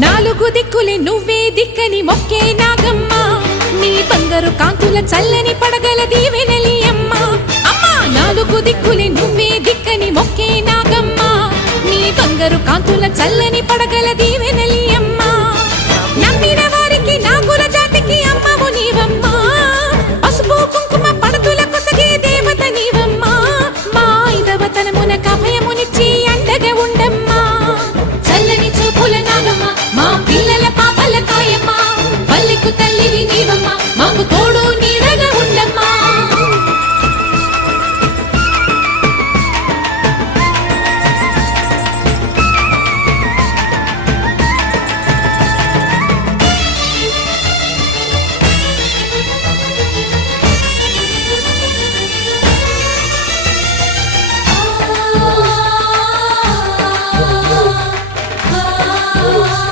నాలుగు దిక్కులే నువ్వే దిక్కని మొక్కే నాగమ్మ నీ బంగారు కాంతుల చల్లని పడగల దీవెనలి అమ్మ అమ్మా నాలుగు దిక్కులే నువ్వే దిక్కని మొక్కే నాగమ్మ నీ బంగారు కాంతుల చల్లని పడగల దీవెనలి